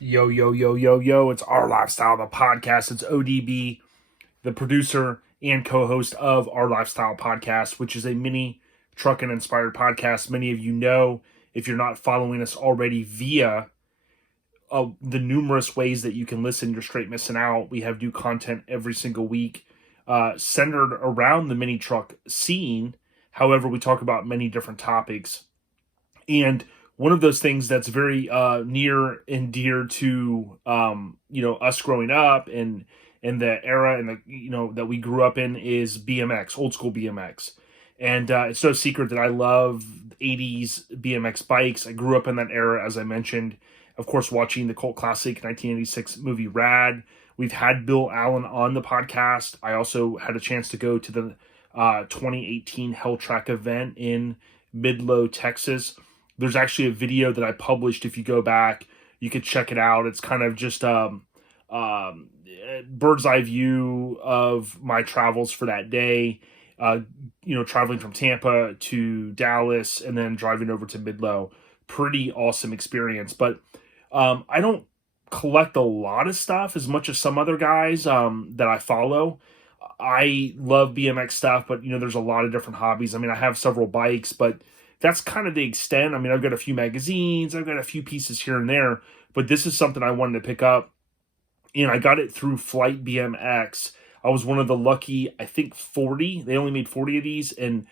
Yo, yo, yo, yo, yo, it's Our Lifestyle, the podcast. It's ODB, the producer and co-host of Our Lifestyle podcast, which is a mini trucking inspired podcast. Many of you know, if you're not following us already via the numerous ways that you can listen, you're straight missing out. We have new content every single week centered around the mini truck scene. However, we talk about many different topics. And one of those things that's very near and dear to us growing up and the era and the that we grew up in is BMX, old school BMX. And it's no secret that I love 80s BMX bikes. I grew up in that era, as I mentioned. Of course, watching the cult classic 1986 movie Rad. We've had Bill Allen on the podcast. I also had a chance to go to the 2018 Hell Track event in Midlow, Texas. There's actually a video that I published. If you go back, you could check it out. It's kind of just bird's eye view of my travels for that day. Traveling from Tampa to Dallas and then driving over to Midlow. Pretty awesome experience. But I don't collect a lot of stuff as much as some other guys that I follow. I love BMX stuff, but there's a lot of different hobbies. I mean, I have several bikes, but that's kind of the extent. I mean, I've got a few magazines, I've got a few pieces here and there, but this is something I wanted to pick up, and I got it through Flight BMX. I was one of the lucky, I think 40. They only made 40 of these, and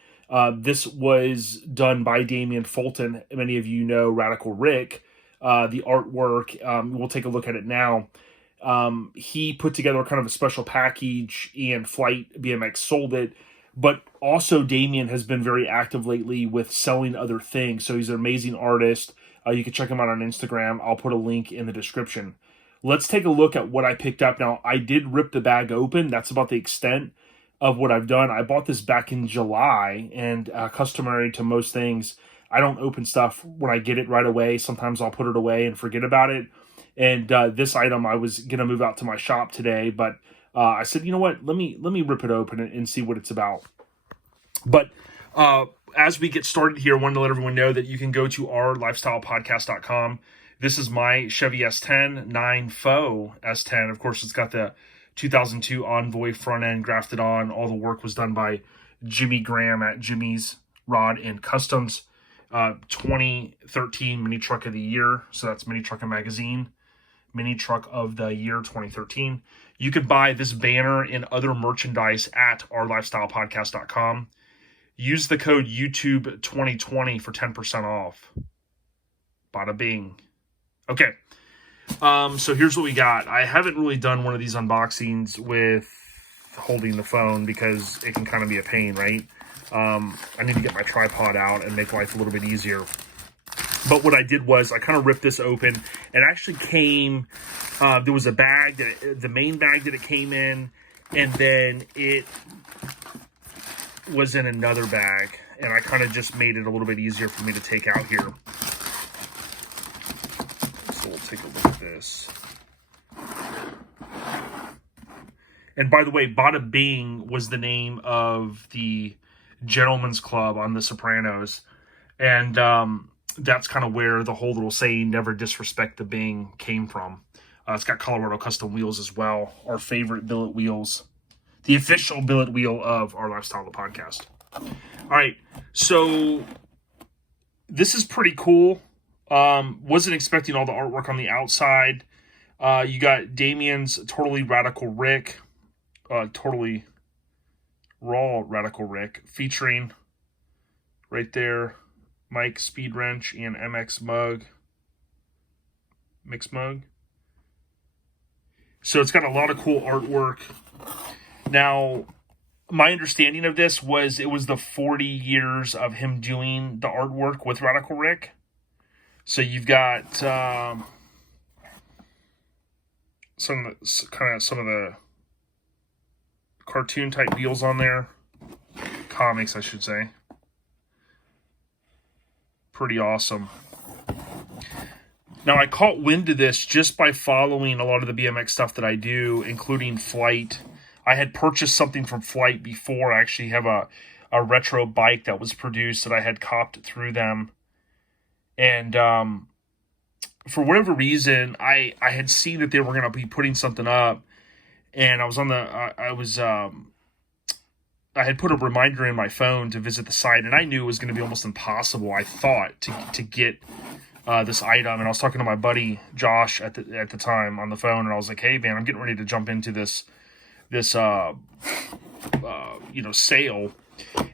this was done by Damian Fulton. Many of you know Radical Rick. The artwork, we'll take a look at it now. He put together kind of a special package, and Flight BMX sold it. But also Damian has been very active lately with selling other things. So he's an amazing artist. You can check him out on Instagram. I'll put a link in the description. Let's take a look at what I picked up. Now, I did rip the bag open. That's about the extent of what I've done. I bought this back in July, and customary to most things, I don't open stuff when I get it right away. Sometimes I'll put it away and forget about it. And this item, I was going to move out to my shop today, but I said, you know what, let me rip it open and see what it's about. But as we get started here, I wanted to let everyone know that you can go to ourlifestylepodcast.com. This is my Chevy S10 9 Faux S10. Of course, it's got the 2002 Envoy front end grafted on. All the work was done by Jimmy Graham at Jimmy's Rod and Customs. 2013 Mini Truck of the Year. So that's Mini Trucking Magazine. Mini Truck of the Year 2013. You can buy this banner and other merchandise at ourlifestylepodcast.com. Use the code YouTube2020 for 10% off. Bada bing. Okay. So here's what we got. I haven't really done one of these unboxings with holding the phone because it can kind of be a pain, right? I need to get my tripod out and make life a little bit easier. But what I did was I kind of ripped this open. It actually came, there was a bag, the main bag that it came in, and then it was in another bag. And I kind of just made it a little bit easier for me to take out here. So we'll take a look at this. And by the way, Bada Bing was the name of the gentleman's club on The Sopranos. And that's kind of where the whole little saying, never disrespect the Bing, came from. It's got Colorado custom wheels as well. Our favorite billet wheels. The official billet wheel of Our Lifestyle, the podcast. All right, so this is pretty cool. Wasn't expecting all the artwork on the outside. You got Damian's Totally Radical Rick. Totally Raw Radical Rick. Featuring right there Mike Speed Wrench and MX Mug. Mix Mug. So it's got a lot of cool artwork. Now, my understanding of this was it was the 40 years of him doing the artwork with Radical Rick. So you've got some of the cartoon type deals on there. Comics, I should say. Pretty awesome. Now, I caught wind of this just by following a lot of the BMX stuff that I do, including Flight. I had purchased something from Flight before. I actually have a retro bike that was produced that I had copped through them. And for whatever reason, I had seen that they were going to be putting something up, and I was on the I had put a reminder in my phone to visit the site, and I knew it was going to be almost impossible, I thought, to get this item. And I was talking to my buddy Josh at the time on the phone, and I was like, "Hey man, I'm getting ready to jump into this sale."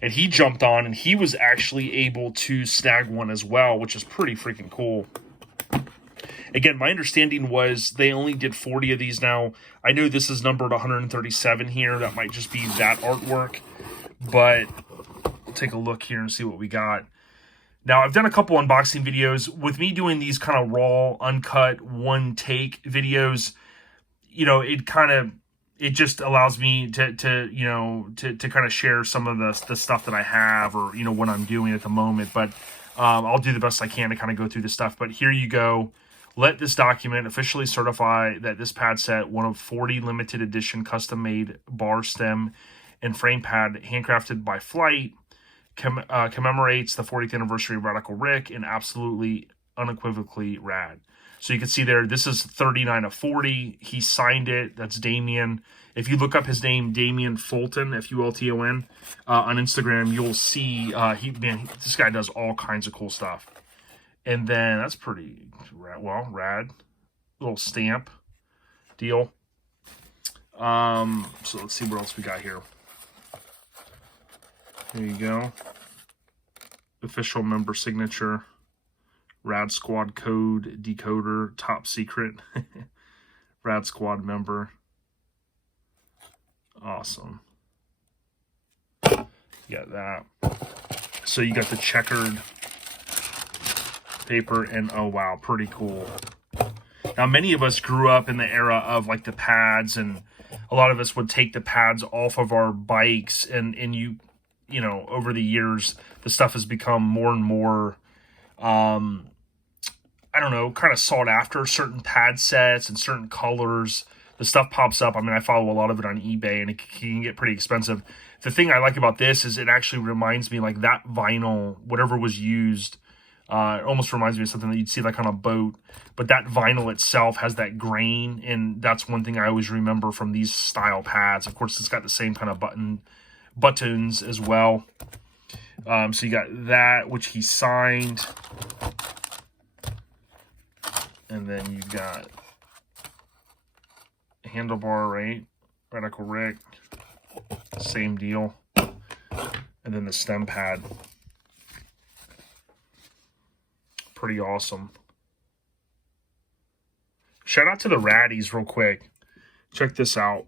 And he jumped on, and he was actually able to snag one as well, which is pretty freaking cool. Again, my understanding was they only did 40 of these now. I know this is numbered 137 here. That might just be that artwork. But we'll take a look here and see what we got. Now, I've done a couple unboxing videos. With me doing these kind of raw, uncut, one-take videos, it just allows me to kind of share some of the stuff that I have, or, what I'm doing at the moment. But I'll do the best I can to kind of go through this stuff. But here you go. Let this document officially certify that this pad set, one of 40 limited edition custom-made bar stem and frame pad handcrafted by Flight, commemorates the 40th anniversary of Radical Rick, and absolutely unequivocally rad. So you can see there, this is 39 of 40. He signed it. That's Damian. If you look up his name, Damian Fulton, Fulton, on Instagram, you'll see this guy does all kinds of cool stuff. And then that's pretty rad. Little stamp deal. So let's see what else we got here. There you go. Official member signature. Rad Squad code decoder. Top secret. Rad Squad member. Awesome. You got that. So you got the checkered paper, and oh wow, pretty cool. Now, many of us grew up in the era of like the pads, and a lot of us would take the pads off of our bikes, and over the years, the stuff has become more and more, kind of sought after. Certain pad sets and certain colors, the stuff pops up. I mean, I follow a lot of it on eBay, and it can get pretty expensive. The thing I like about this is it actually reminds me, like, that vinyl, whatever was used, it almost reminds me of something that you'd see like on a boat, but that vinyl itself has that grain, and that's one thing I always remember from these style pads. Of course, it's got the same kind of buttons as well. So you got that, which he signed, and then you got handlebar, right? Radical Rick, same deal, and then the stem pad. Pretty awesome. Shout out to the Raddies real quick. Check this out.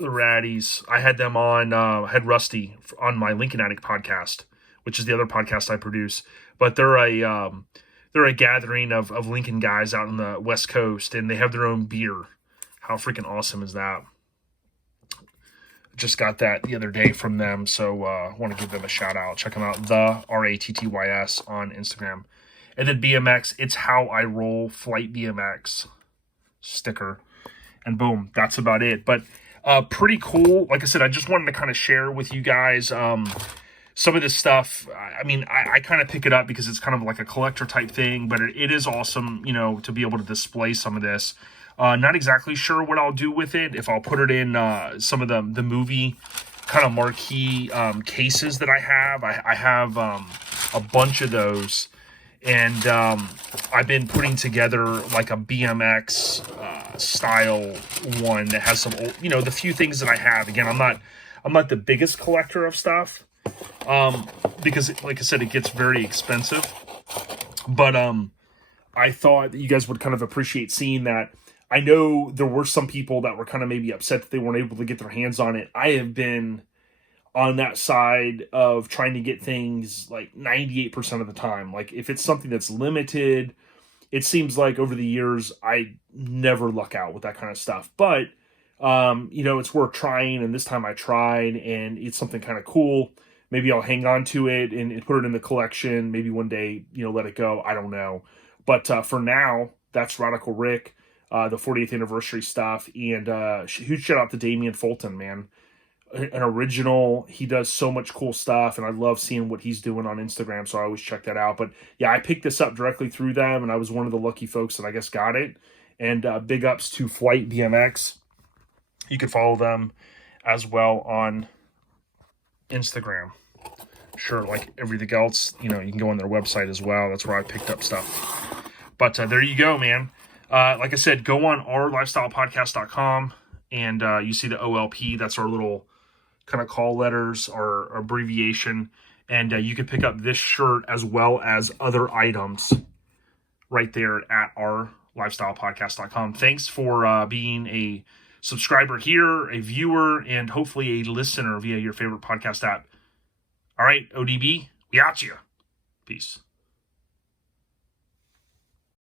The Raddies. I had them on, had Rusty on my Lincoln Addict podcast, which is the other podcast I produce. But they're a gathering of Lincoln guys out on the West Coast, and they have their own beer. How freaking awesome is that? Just got that the other day from them, so I want to give them a shout out. Check them out, the RATTYS on Instagram. And then BMX, it's how I roll, Flight BMX sticker. And boom, that's about it. But pretty cool. Like I said, I just wanted to kind of share with you guys some of this stuff. I mean, I kind of pick it up because it's kind of like a collector type thing, but it is awesome, to be able to display some of this. Not exactly sure what I'll do with it, if I'll put it in some of the movie kind of marquee cases that I have. I have a bunch of those. And I've been putting together like a BMX style one that has some old, the few things that I have. Again, I'm not the biggest collector of stuff because, like I said, it gets very expensive. But I thought that you guys would kind of appreciate seeing that. I know there were some people that were kind of maybe upset that they weren't able to get their hands on it. I have been on that side of trying to get things like 98% of the time. Like if it's something that's limited, it seems like over the years, I never luck out with that kind of stuff. But, it's worth trying. And this time I tried, and it's something kind of cool. Maybe I'll hang on to it and put it in the collection. Maybe one day, let it go. I don't know. But for now, that's Radical Rick, the 40th anniversary stuff. And huge shout out to Damian Fulton, man. an original. He does so much cool stuff, and I love seeing what he's doing on Instagram, so I always check that out. But yeah, I picked this up directly through them, and I was one of the lucky folks that I guess got it. And big ups to Flight BMX. You can follow them as well on Instagram. Sure, like everything else, you can go on their website as well. That's where I picked up stuff. But there you go, man. Like I said, go on ourlifestylepodcast.com, and you see the OLP. That's our little kind of call letters or abbreviation. And you can pick up this shirt as well as other items right there at ourlifestylepodcast.com. Thanks for being a subscriber here, a viewer, and hopefully a listener via your favorite podcast app. All right, ODB, we got you. Peace.